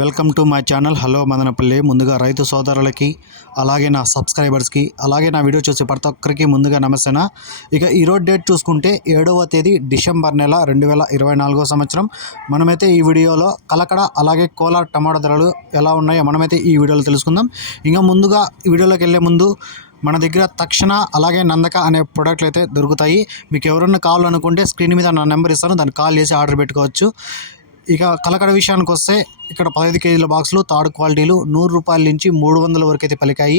Welcome to my channel. Hello Madanapalle. ముందుగా రైతు సోదరులకి అలాగే నా సబ్స్క్రైబర్స్కి అలాగే నా వీడియో చూసే ప్రతి ఒక్కరికి ముందుగా నమస్తేనా? ఇక ఈరోజు డేట్ చూసుకుంటే ఏడవ తేదీ డిసెంబర్ నెల రెండు వేల ఇరవై నాలుగో సంవత్సరం. మనమైతే ఈ వీడియోలో కలకడ అలాగే కోలార్ టమాటా ధరలు ఎలా ఉన్నాయో మనమైతే ఈ వీడియోలో తెలుసుకుందాం. ఇంకా ముందుగా ఈ వీడియోలోకి వెళ్ళే ముందు మన దగ్గర తక్షణ అలాగే నందక అనే ప్రోడక్ట్లు అయితే దొరుకుతాయి. మీకు ఎవరన్నా కావాలనుకుంటే స్క్రీన్ మీద నా నెంబర్ ఇస్తాను. దాన్ని కాల్ చేసి ఆర్డర్ పెట్టుకోవచ్చు. ఇక కలకడ విషయానికి వస్తే ఇక్కడ పదహైదు కేజీల బాక్సులు థర్డ్ క్వాలిటీలు నూరు రూపాయల నుంచి మూడు వందల వరకు అయితే పలికాయి.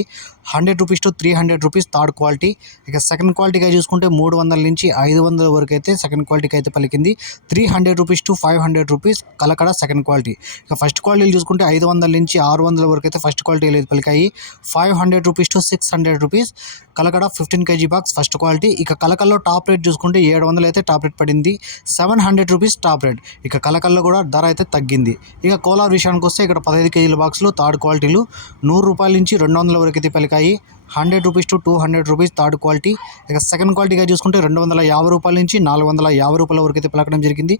Hundred rupees to three hundred rupees third quality. ఇక సెకండ్ క్వాలిటీగా చూసుకుంటే మూడు వందల నుంచి ఐదు వందల వరకు అయితే సెకండ్ క్వాలిటీకి అయితే పలికింది. Three hundred rupees to five hundred rupees Kalakada second quality. ఇక ఫస్ట్ క్వాలిటీలు చూసుకుంటే ఐదు వందల నుంచి ఆరు వందల వరకు అయితే ఫస్ట్ క్వాలిటీలు అయితే పలికాయి. Five hundred rupees to six hundred rupees Kalakada fifteen KG box first quality. ఇక కలకల్లో టాప్ రేట్ చూసుకుంటే ఏడు వందలు అయితే టాప్ రేట్ పడింది. Seven hundred rupees top rate. ఇక కలకల్లో కూడా ధర అయితే తగ్గింది. ఇక కోలార్ విషయానికి వస్తే ఇక్కడ పదహైదు కేజీల బాక్స్లో థర్డ్ క్వాలిటీలు. నూరు రూపాయల నుంచి రెండు వందల వరకు అయితే పలికాయి. Hundred rupees to two hundred rupees third quality. ఇక సెకండ్ క్వాలిటీగా చూసుకుంటే రెండు వందల యాభై రూపాయల నుంచి నాలుగు వందల యాభై రూపాయల వరకు అయితే పలకడం జరిగింది.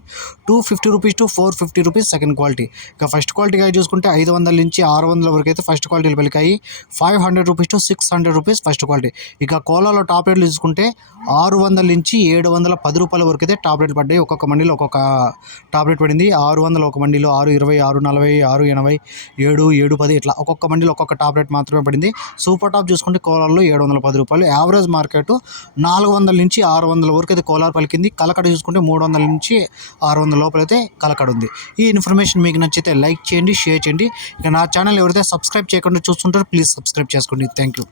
Two fifty rupees to four fifty rupees second quality. ఇక ఫస్ట్ క్వాలిటీగా చూసుకుంటే ఐదు వందల నుంచి ఆరు వందల వరకు అయితే ఫస్ట్ క్వాలిటీలు పలికాయి. Five hundred rupees to six hundred rupees first quality. ఇక కోలాలో టాప్ రేట్లు చూసుకుంటే ఆరు వందల నుంచి ఏడు వందల పది రూపాయల వరకు అయితే టాప్ రేట్ పడ్డాయి. ఒక్కొక్క మండీలో ఒక్కొక్క టాప్ రేట్ పడింది. ఆరు వందల ఒక మండీలో ఆరు ఇరవై ఆరు నలభై ఆరు ఎనభై ఏడు ఏడు పది ఇట్లా ఒక్కొక్క మండీలో ఒక్కొక్క టాప్ రేట్ మాత్రమే పడింది. సూపర్ టాప్ చూసుకుంటే కోలార్లో ఏడు వందల పది రూపాయలు. యావరేజ్ మార్కెట్ నాలుగు వందల నుంచి ఆరు వందల వరకు అయితే కోలార్ పలికింది. కలకడ చూసుకుంటే మూడు వందల నుంచి ఆరు వందల లోపల అయితే కలకడ ఉంది. ఈ ఇన్ఫర్మేషన్ మీకు నచ్చితే లైక్ చేయండి షేర్ చేయండి. ఇక నా ఛానల్ ఎవరైతే సబ్స్క్రైబ్ చేయకుండా చూస్తుంటారో ప్లీజ్ సబ్స్క్రైబ్ చేసుకోండి. Thank you.